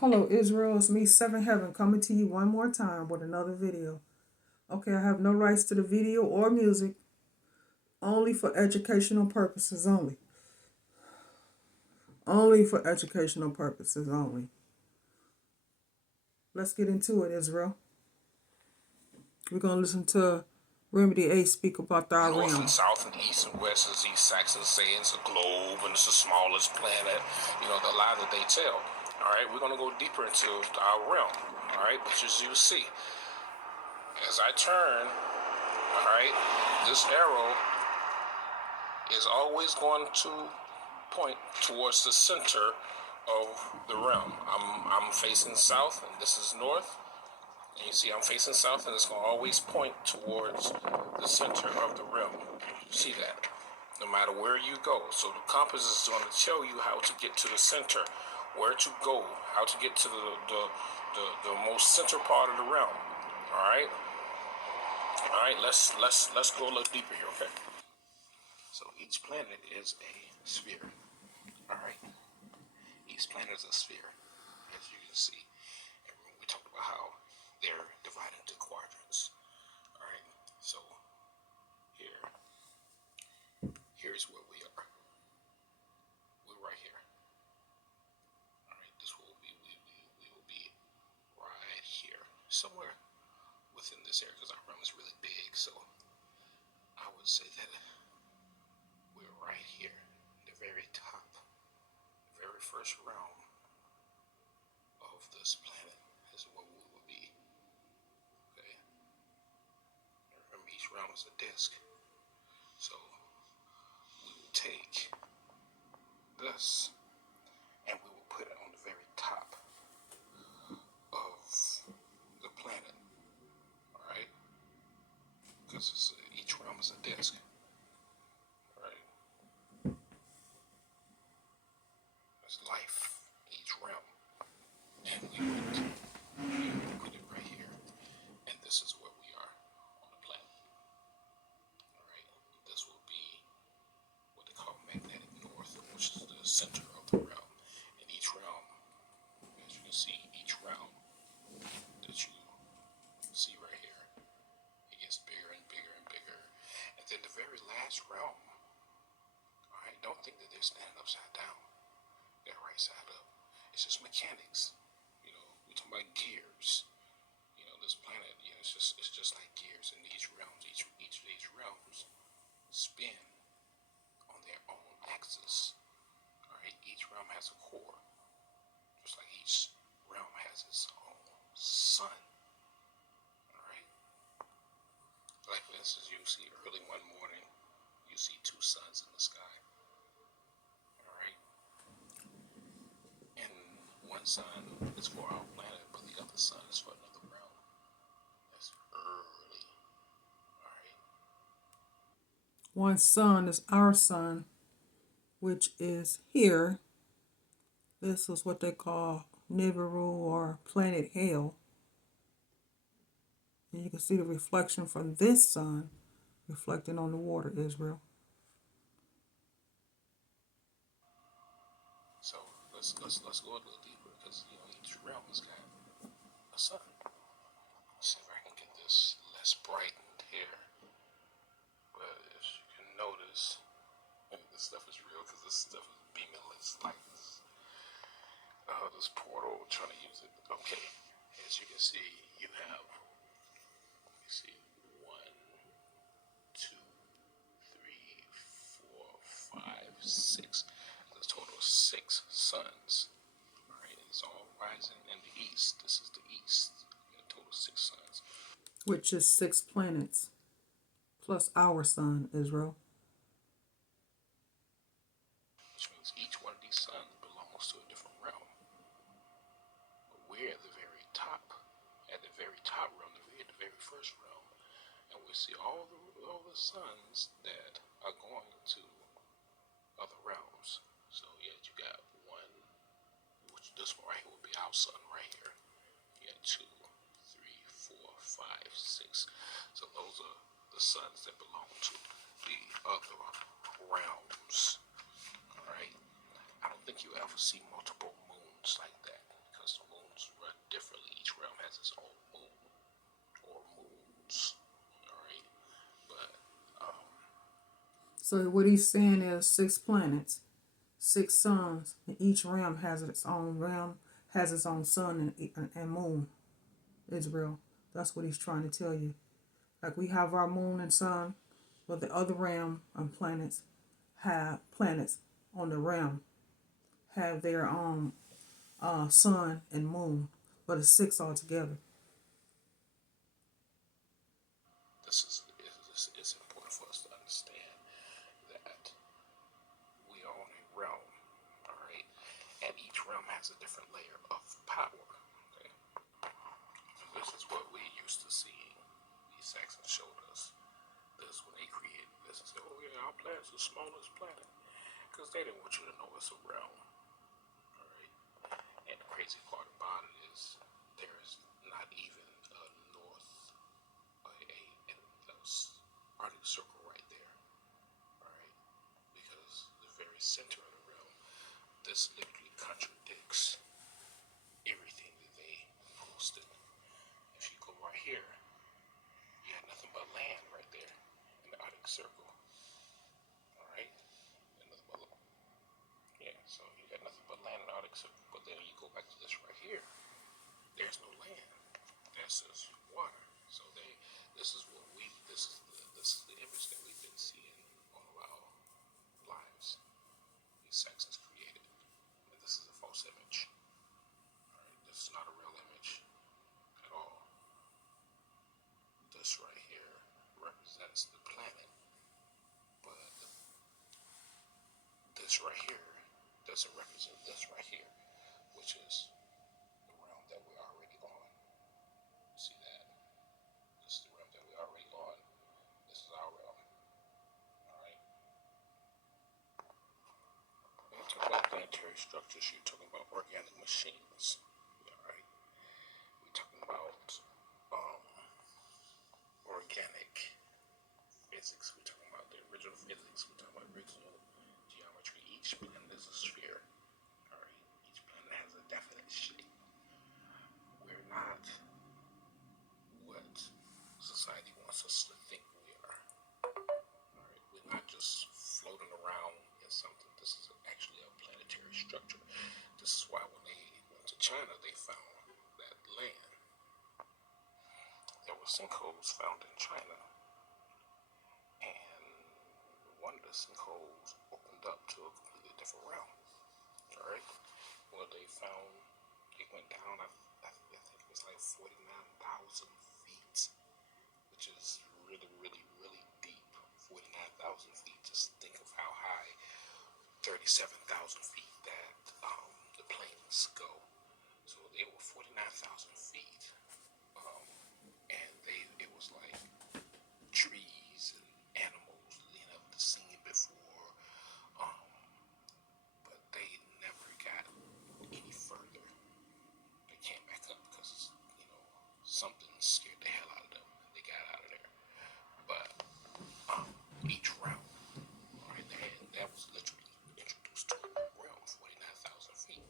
Hello Israel, it's me, Seven Heaven, coming to you one more time with another video. Okay, I have no rights to the video or music, only for educational purposes only. Only for educational purposes only. Let's get into it, Israel. We're going to listen to Remedy A speak about the Iran. North and south and east and west, as these Saxons say, it's a globe and it's the smallest planet. The lie that they tell. All right, we're going to go deeper into our realm. All right, but as you see, as I turn, all right, this arrow is always going to point towards the center of the realm. I'm facing south, and this is north. And you see I'm facing south, and it's going to always point towards the center of the realm. You see that? No matter where you go. So the compass is going to tell you how to get to the center, where to go, how to get to the most center part of the realm. All right? All right, let's go a little deeper here, okay? So each planet is a sphere. All right? Each planet is a sphere, as you can see. And we talked about how they're divided into quadrants. All right, so here's where we are. We're right here. All right, this will be we will be right here, somewhere within this area, because our realm is really big. So I would say that we're right here, the very top, the very first realm of this planet is what we will be. Okay, remember each realm is a disk. So we will take this and we will put it on the very top of the planet. All right, because each realm is a disk. All right, it's life, each realm, and we would put it right here, and this is where we are on the planet. All right, this will be what they call magnetic north, which is the center of the realm. And each realm, as you can see, each realm that you see right here, it gets bigger and bigger and bigger. And then the very last realm, all right, don't think that they're standing upside down. They're right side up. It's just mechanics. We talk about gears. This planet, it's just like gears in these realms. Each of these realms spin on their own axis. All right, each realm has a core, just like each realm has its own sun. All right, like for instance, you see early one morning, you see two suns in the sky. All right, and one sun is for our planet, but the other sun is for another realm. That's early. All right. One sun is our sun, which is here. This is what they call Nibiru or planet Hale. And you can see the reflection from this sun reflecting on the water, Israel. So let's go a little deeper, because each realm has got a sun. Let's see if I can get this less brightened here. But as you can notice, this stuff is real, because this stuff is beaming like this portal, trying to use it. Okay, as you can see, you have, one, two, three, four, five, six. There's a total of 6 suns. All right, it's all rising in the east. This is the east. A total of 6 suns. Which is 6 planets, plus our sun, Israel. Which means each one of these suns belongs to a different realm. But we're at the very top realm, at the very first realm, and we see all the suns that are going to other realms. So yeah, you got one, which this one right here will be our sun right here. You got 2, 3, 4, 5, 6. So those are the suns that belong to the other realms. All right. I don't think you ever see multiple moons like that, because the moon So what he's saying is 6 planets, 6 suns, and each realm has its own realm, has its own sun and moon. Israel. That's what he's trying to tell you. Like we have our moon and sun, but the other realm and planets on the realm have their own sun and moon, but it's 6 altogether. It's important for us to understand that we are on a realm, all right, and each realm has a different layer of power. Okay, this is what we used to seeing. These Saxons showed us this when they created this and said, "Oh yeah, our planet's the smallest planet," because they didn't want you to know it's a realm. All right, and the crazy part about it is there is not even a north, a Arctic Circle right there. All right, because the very center of the realm, this literally contradicts everything that they posted. If you go right here, you have nothing but land right there in the Arctic Circle. All right, and nothing but yeah. So you got nothing but land in the Arctic Circle. But then you go back to this right here. There's no land. That's just water. So this is what this is the image that we've been seeing all of our lives. These Saxons created. And this is a false image. All right, this is not a real image at all. This right here represents the planet, but this right here doesn't represent this right here, which is the realm that we're already on. See that? This is the realm that we're already on. This is our realm. Alright? When you talk about planetary structures, you're talking about organic machines. Alright? We're talking about organic physics. We're talking about the original physics. We're talking about original geometry. Each planet is a sphere. Alright? Each planet has a definite shape. We're not what society wants us to think we are. Alright? We're not just floating around in something. This is actually a planetary structure. This is why when they went to China, they found that land. There were sinkholes found in China, and one of the sinkholes opened up to a completely different realm. All right, well they found it went down. I think it was like 49,000 feet, which is really, really, really deep. 49,000 feet. Just think of how high 37,000 feet that the planes go. So they were 49,000 feet, and it was like trees and animals the scene before, um, but they never got any further. They came back up because something scared the hell out of them. They got out of there, but each round, right, that was literally introduced to a realm 49,000 feet.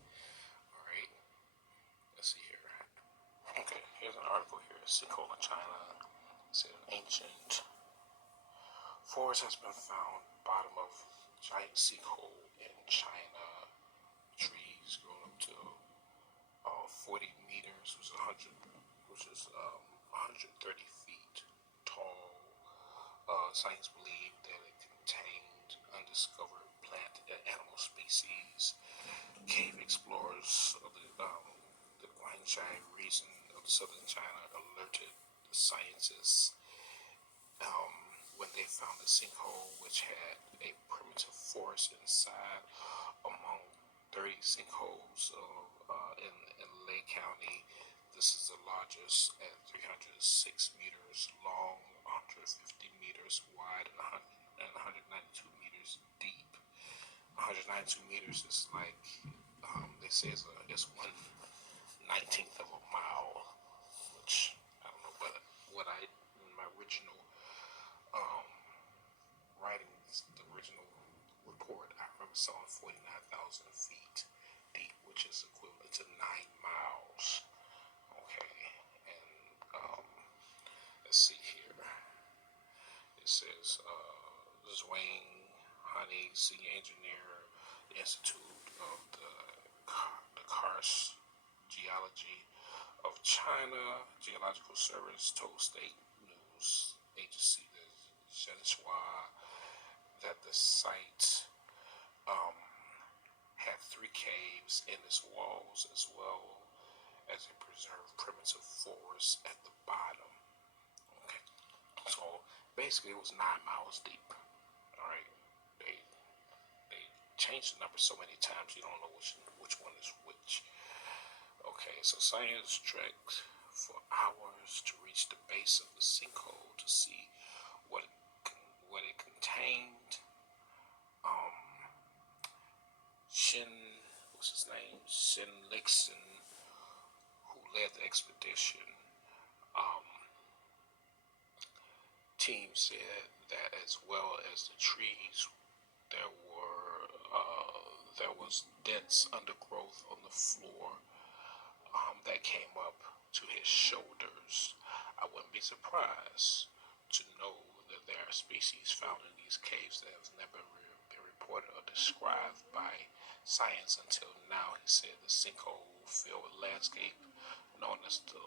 All right, let's see here. Okay, here's an article here. Sinkhole in China. It said an ancient forest has been found bottom of giant sinkhole in China. Trees grown up to 40 meters, which is 130 feet tall. Science believe that it contained undiscovered plant and animal species. Cave explorers of the Guangxi region of southern China alerted the scientists when they found a sinkhole which had a primitive forest inside among 30 sinkholes in Lake County. This is the largest at 306 meters long, 150 meters wide, and 192 meters deep. 192 meters is like, they say it's 1/19th of a mile, which I don't know, but what in my original writings, the original report, I remember sawing 49,000 feet deep, which is equivalent to 9 miles. Okay, and let's see here. It says Zhuang Giovanni, senior engineer, Institute of the Karst Geology of China Geological Service, told state news agency the Xinhua that the site um, had 3 caves in its walls, as well as a preserved primitive forest at the bottom. Okay, so basically it was 9 miles deep. All right, they changed the number so many times you don't know which one is which. Okay, so scientists trekked for hours to reach the base of the sinkhole to see what it contained. What's his name? Shin Lixon, who led the expedition, um, team said that as well as the trees, there was dense undergrowth on the floor that came up to his shoulders. I wouldn't be surprised to know that there are species found in these caves that have never been reported or described by science until now. He said the sinkhole filled with landscape known as the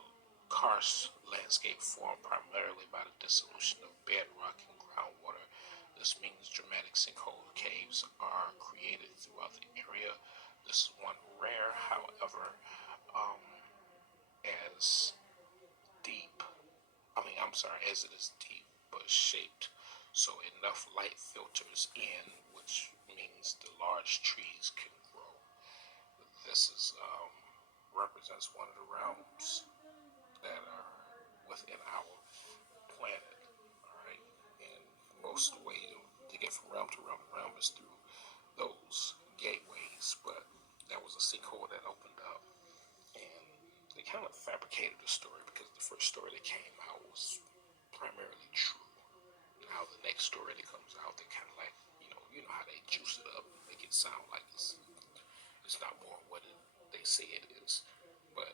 karst landscape formed primarily by the dissolution of bedrock and groundwater. This means dramatic sinkhole caves are created throughout the area. This is one rare, however, as deep. As it is deep but shaped so enough light filters in, which means the large trees can grow. This is represents one of the realms that are within our planet. All right, and most way to get from realm to realm is through those gateways. But that was a sinkhole that opened up, and they kind of fabricated the story because the first story that came out was primarily true. Now the next story that comes out, they kind of like, you know how they juice it up, make it sound like it's not more what they say it is. But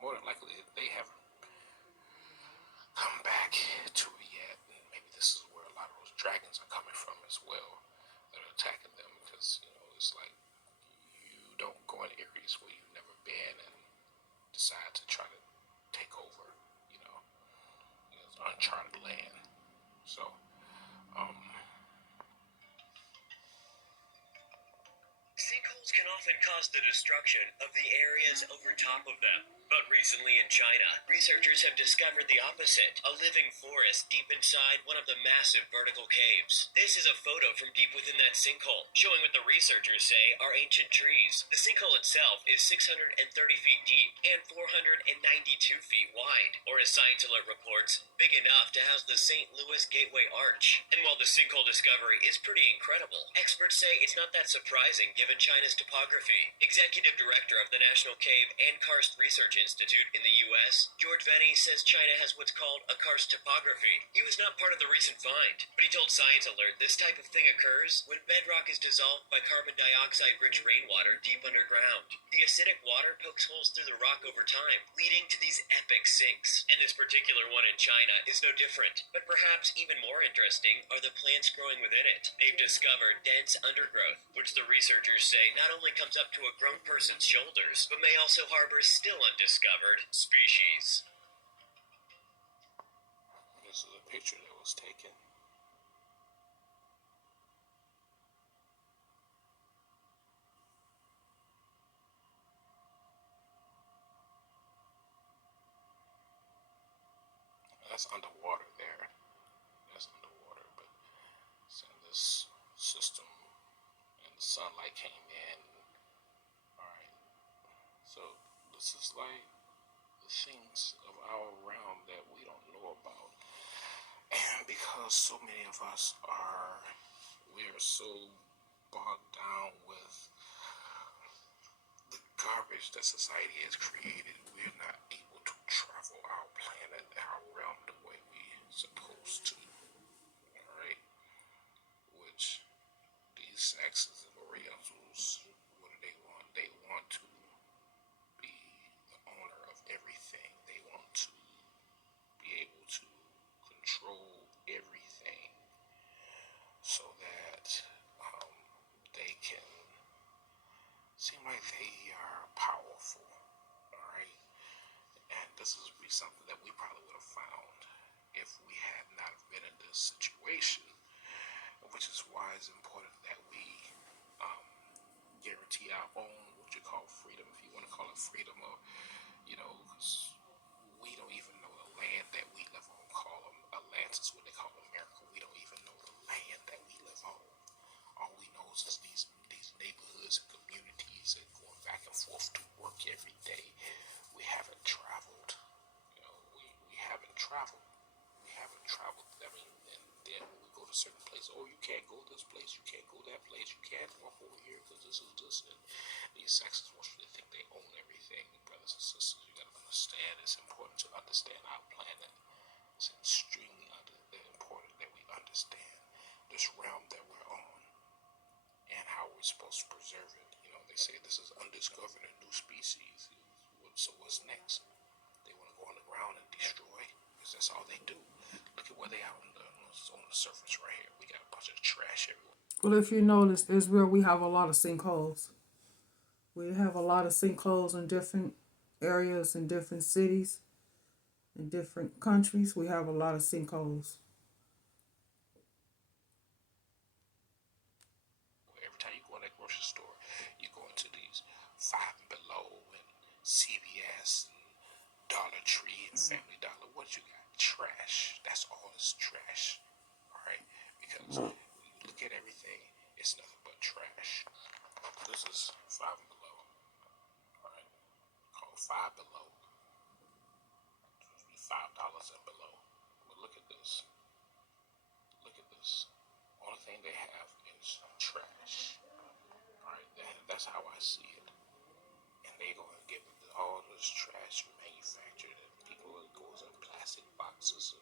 more than likely, they haven't come back to it yet. And maybe this is where a lot of those dragons are coming from as well, that are attacking them, because it's like you don't go in areas where you've never been and decide to try to take over. It's uncharted land. So, Sinkholes can often cause the destruction of the areas over top of them. But recently in China, researchers have discovered the opposite, a living forest deep inside one of the massive vertical caves. This is a photo from deep within that sinkhole, showing what the researchers say are ancient trees. The sinkhole itself is 630 feet deep and 492 feet wide, or as Science Alert reports, big enough to house the St. Louis Gateway Arch. And while the sinkhole discovery is pretty incredible, experts say it's not that surprising given China's topography. Executive Director of the National Cave and Karst Research Institute in the U.S., George Venny, says China has what's called a karst topography. He was not part of the recent find, but he told Science Alert this type of thing occurs when bedrock is dissolved by carbon dioxide-rich rainwater deep underground. The acidic water pokes holes through the rock over time, leading to these epic sinks. And this particular one in China is no different, but perhaps even more interesting are the plants growing within it. They've discovered dense undergrowth, which the researchers say not only comes up to a grown person's shoulders, but may also harbor still undiscovered species. this is a picture that was taken. That's underwater there. That's underwater, but this system and the sunlight came in. Alright. So this is like the things of our realm that we don't know about. And because so many of us we are so bogged down with the garbage that society has created, we're not able to travel our planet, our realm, the way we're supposed to. Alright? Which these X's and Orientals, what do they want? They want to be the owner of everything. They want to be able to control everything so that right? They are powerful, all right? And this is be something that we probably would have found if we had not been in this situation, which is why it's important that we um, guarantee our own, what you call freedom, if you want to call it freedom, or, because we don't even know the land that we live on. Call them Atlantis, what they call America. We don't even know the land that we live on. All we know is these neighborhoods and communities and going back and forth to work every day. We haven't traveled. We haven't traveled. We haven't traveled. I mean, and then when we go to certain places, oh, you can't go this place, you can't go that place, you can't walk over here because this is this. And these sexes want you to think they own everything. Brothers and sisters, you gotta understand. It's important to understand our planet. It's extremely important that we understand this realm that we're on and how we're supposed to preserve it. They say this is undiscovered a new species. So what's next? They want to go on the ground and destroy, because that's all they do. Look at where they are on the surface right here. We got a bunch of trash everywhere. Well, if you notice, Israel, we have a lot of sinkholes. We have a lot of sinkholes in different areas, in different cities, in different countries. We have a lot of sinkholes. Every time you go in that grocery store, you go into these Five and Below and CVS and Dollar Tree and Family Dollar. What you got? Trash. That's all is trash. All right? Because when you look at everything, it's nothing but trash. This is Five and Below. All right? Called Five Below. It's supposed to be $5 and below. But look at this. Look at this. Only thing they have is trash. All right? That's how I see it. And they go and get all this trash manufactured, and people, it goes in plastic boxes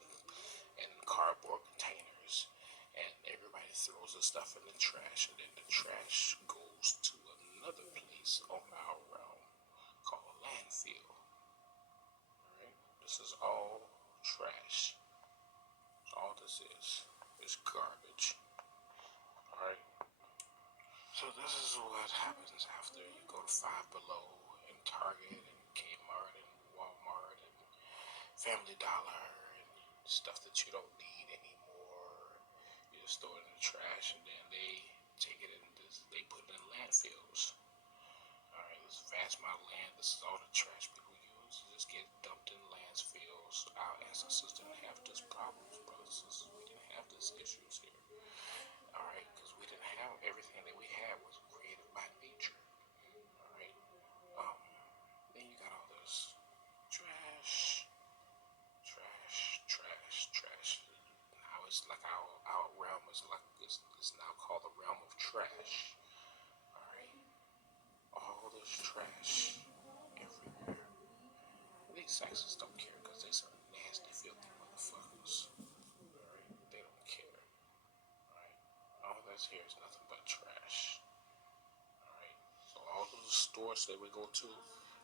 and cardboard containers, and everybody throws the stuff in the trash, and then the trash goes to another place on our realm called landfill. Alright? This is all trash. All this is garbage. Alright? So this is what happens after you go to Five Below and Target and Kmart and Walmart and Family Dollar and stuff that you don't need anymore. You just throw it in the trash, and then they take it and they put it in landfills. Alright, this vast amount of land, this is all the trash people use. It just get dumped in landfills. Our ancestors didn't have this problems, brothers and sisters. We didn't have these issues here. Alright, because we didn't have everything that we had was created by nature. Alright, then you got all this trash. Now it's like our realm is like it's now called the realm of trash. Alright, all this trash everywhere. These sexes don't care because they some nasty, filthy motherfuckers. Alright, they don't care. Alright, all that's here is nothing but trash. Alright, so all those stores that we go to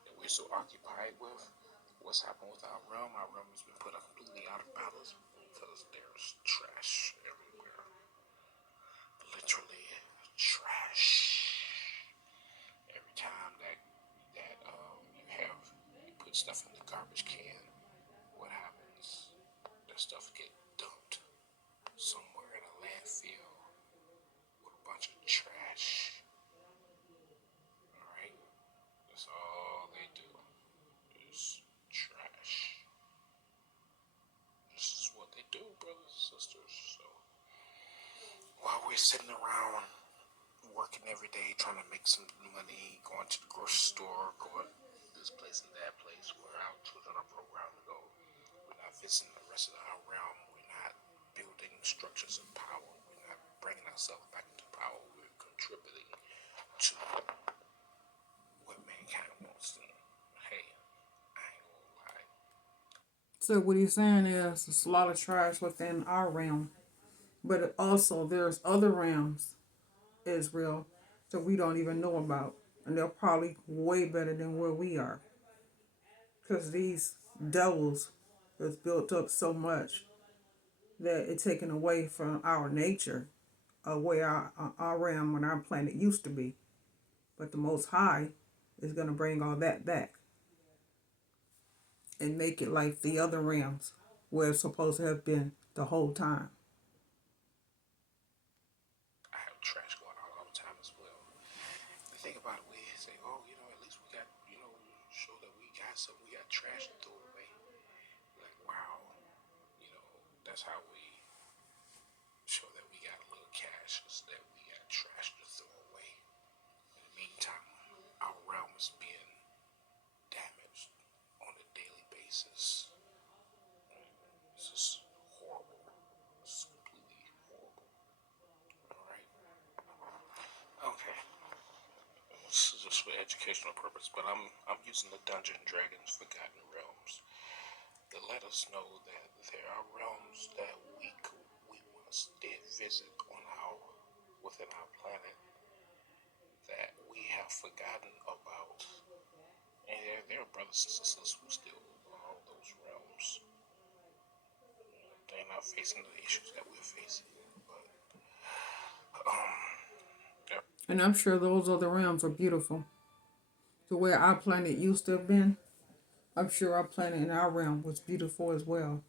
that we're so occupied with, what's happened with our realm has been put completely out of balance because there's trash everywhere. Literally trash. Every time that you put stuff in the garbage can, what happens? That stuff get dumped somewhere in a landfill with a bunch of trash. Alright? That's all they do is trash. This is what they do, brothers and sisters. So while we're sitting around working every day, trying to make some money, going to the grocery store, going this place and that place where our children are programmed to go, we're not visiting the rest of our realm. We're not building structures of power. We're not bringing ourselves back into power. We're contributing to what mankind wants. And hey, I ain't gonna lie. So what he's saying is there's a lot of trash within our realm. But also there's other realms, Israel, that we don't even know about. And they're probably way better than where we are. Because these devils has built up so much that it's taken away from our nature of where our realm and our planet used to be. But the Most High is going to bring all that back and make it like the other realms where it's supposed to have been the whole time. I have trash going on all the time as well. The thing about it, we say, oh, at least we got, show that we got some, we got trash to throw away. Like, wow, that's how we show that we got a little cash, is that we got trash to throw away. In the meantime, our realm is being damaged on a daily basis. This is horrible. This is completely horrible. Alright? Okay. This is just for educational purpose, but I'm using the Dungeons and Dragons Forgotten Realms to let us know that there are realms that we once did visit within our planet that we have forgotten about. And there are brothers and sisters who still are those realms. They're not facing the issues that we're facing. But yeah. And I'm sure those other realms are beautiful. To where our planet used to have been, I'm sure our planet and our realm was beautiful as well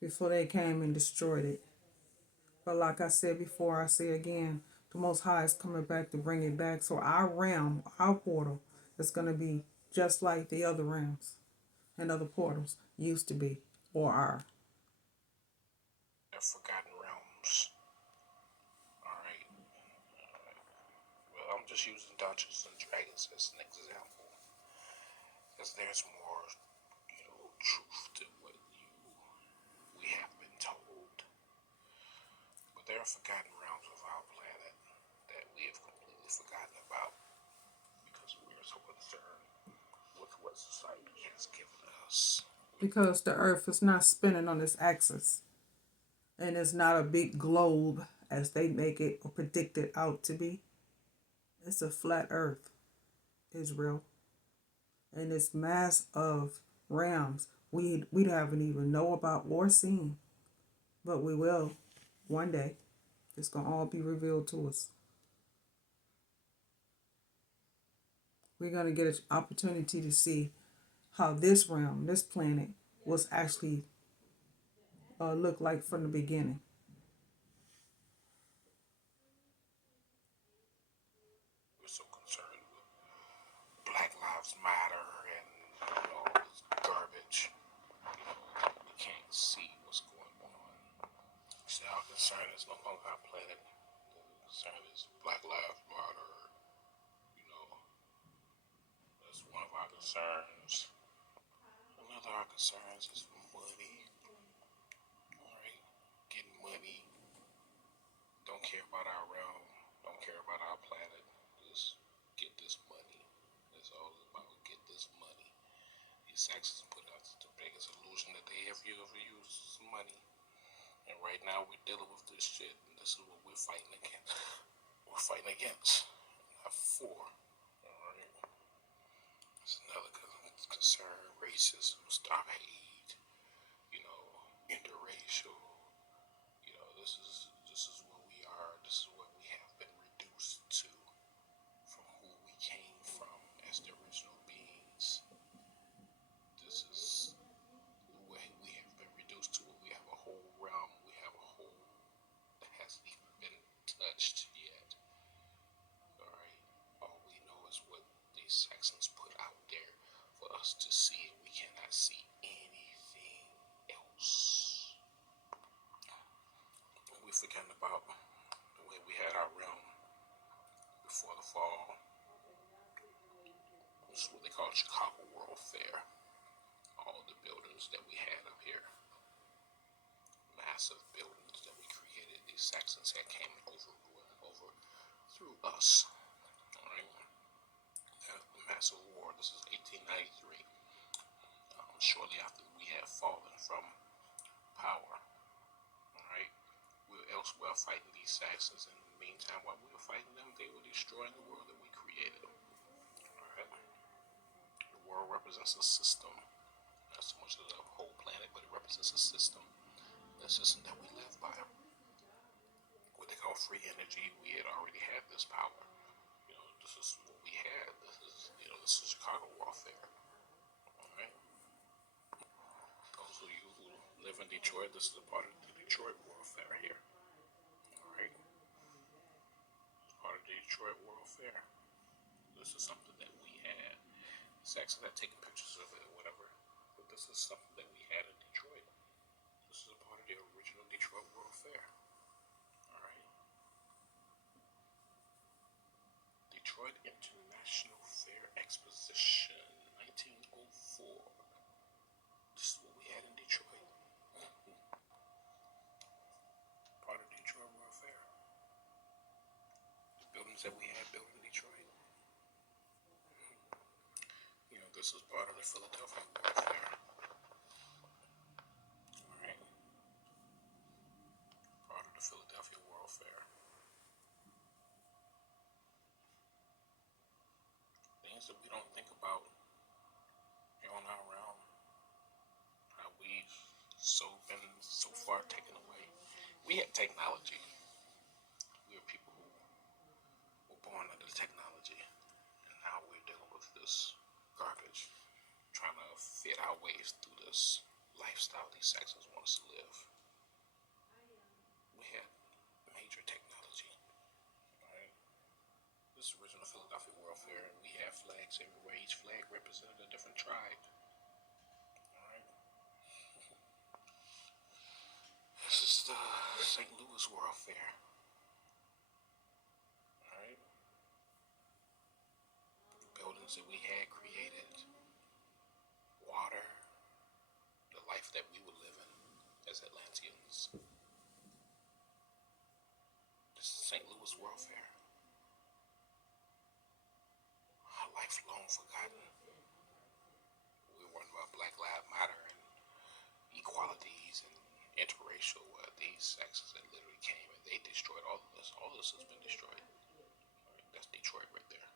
before they came and destroyed it. But like I said before, I say again, the Most High is coming back to bring it back. So our realm, our portal, is going to be just like the other realms and other portals used to be or are. The Forgotten Realms. Alright. Well, I'm just using Dungeons and Dragons as an example. Because there's more, truth to what we have been told. But there are forgotten realms of our planet that we have completely forgotten about because we are so concerned with what society has given us. Because the earth is not spinning on its axis. And it's not a big globe as they make it or predict it out to be. It's a flat earth, Israel. And this mass of realms we haven't even know about or seen. But we will one day. It's going to all be revealed to us. We're going to get an opportunity to see how this realm, this planet, was actually looked like from the beginning. We're so concerned with Black Lives Matter and all this garbage. We can't see what's going on. So our concern is no longer our planet. The concern is Black Lives Matter. That's one of our concerns. Another of our concerns is money. Alright? Getting money. Don't care about our realm. Don't care about our planet. Just get this money. That's all it's about. Get this money. These Saxons put out the biggest illusion that they ever used is money. And right now we're dealing with this shit. And this is what we're fighting against. We're fighting against. Not for. Alright? It's another concern. Racism. Stop hate. Interracial. This is what we are. This is what we have been reduced to from who we came from as the original beings. This is the way we have been reduced to. We have a whole realm. We have a whole that hasn't even been touched yet. Alright? All we know is what these Saxons put out there for us to see, and we cannot see anything else. We've forgotten about the way we had our realm before the fall. This is what they call Chicago World Fair. All the buildings that we had up here, massive buildings that we created, these Saxons that came over through us. Alright? The massive war, this is 1893. Shortly after we had fallen from power. Alright? We were elsewhere fighting these Saxons. In the meantime, while we were fighting them, they were destroying the world that we created. Alright? The world represents a system. Not so much as a whole planet, but it represents a system. A system that we live by. What they call free energy. We had already had this power. This is what we had. This is, live in Detroit. This is a part of the Detroit World Fair here. Alright. It's part of the Detroit World Fair. This is something that we had. It's actually not taking pictures of it or whatever. But this is something that we had in Detroit. This is a part of the original Detroit World Fair. Alright. Detroit International Fair Exposition, 1904. This is what we had in Detroit. Part of Detroit World Fair. The buildings that we had built in Detroit. You know, this is part of the Philadelphia World Fair. Alright. Part of the Philadelphia World Fair. Things that we don't think about here on our realm. How we've been so far taken away. We had technology. We are people who were born under technology. And now we're dealing with this garbage. Trying to fit our ways through this lifestyle these Saxons want us to live. We had major technology. Alright. This is original Philadelphia World Fair, and we have flags everywhere. Each flag represented a different tribe. Alright. This is the St. Louis World Fair. Alright. The buildings that we had created, water, the life that we would live in as Atlanteans. This is St. Louis World Fair. A life long forgotten. We were worried about Black Lives Matter and equalities and interracial. These Saxons that literally came and they destroyed all of this. All of this has been destroyed. Right? That's Detroit right there.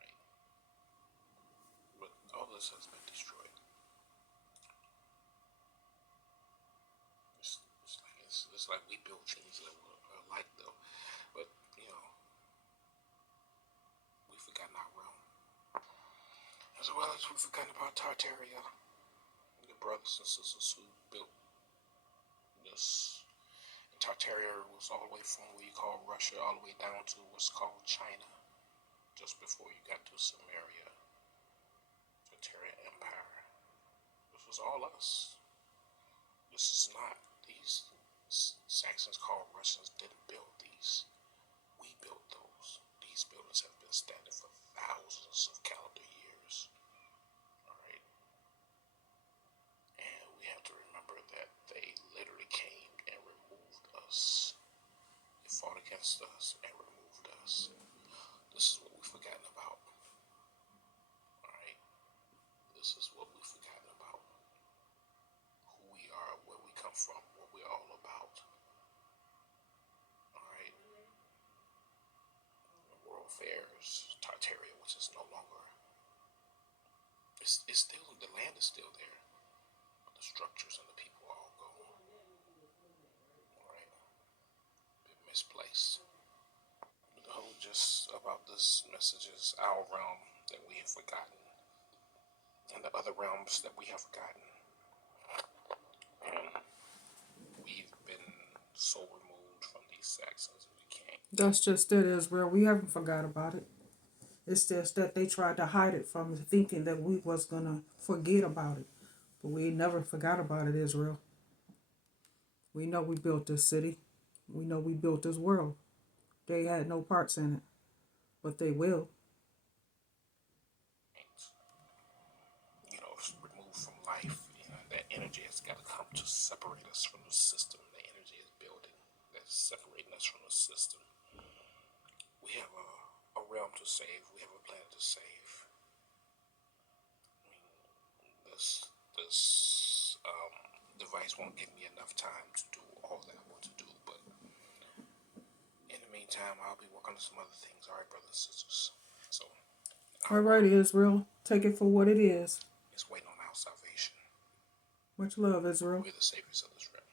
Right? But all this has been destroyed. It's like we built things that were alike though. But, you know, we've forgotten our realm. As well as we've forgotten about Tartaria. The brothers and sisters who built this. And Tartaria was all the way from what you call Russia all the way down to what's called China. Just before you got to Sumeria. Tartaria Empire. This was all us. This is not these Saxons called Russians didn't build these. We built those. These buildings have been standing for thousands of calendar years. Alright. And we have to remember that they literally came and removed us. They fought against us and removed us. This is what we've forgotten about. Alright. This is what we've forgotten about. Who we are, where we come from, what we're all about. Alright. The World Fairs, Tartaria, which is no longer. It's still, the land is still there. But the structures and the people are all gone. Alright. Bit misplaced. The whole gist about this message is our realm that we have forgotten. And the other realms that we have forgotten. And we've been so removed from these Saxons we can't. That's just it, Israel. We haven't forgot about it. It's just that they tried to hide it from us, thinking that we was gonna forget about it. But we never forgot about it, Israel. We know we built this city. We know we built this world. They had no parts in it. But they will. You know, removed from life. You know, that energy has got to come to separate us from the system. The energy is building that's separating us from the system. We have a realm to save. We have a planet to save. I mean, this device won't give me enough time to do all that I want to do, but in the meantime, I'll be working on some other things. All right, brothers and sisters. So, All right, Israel. Take it for what it is. it's waiting on our salvation. Much love, Israel. We're the saviors of this realm.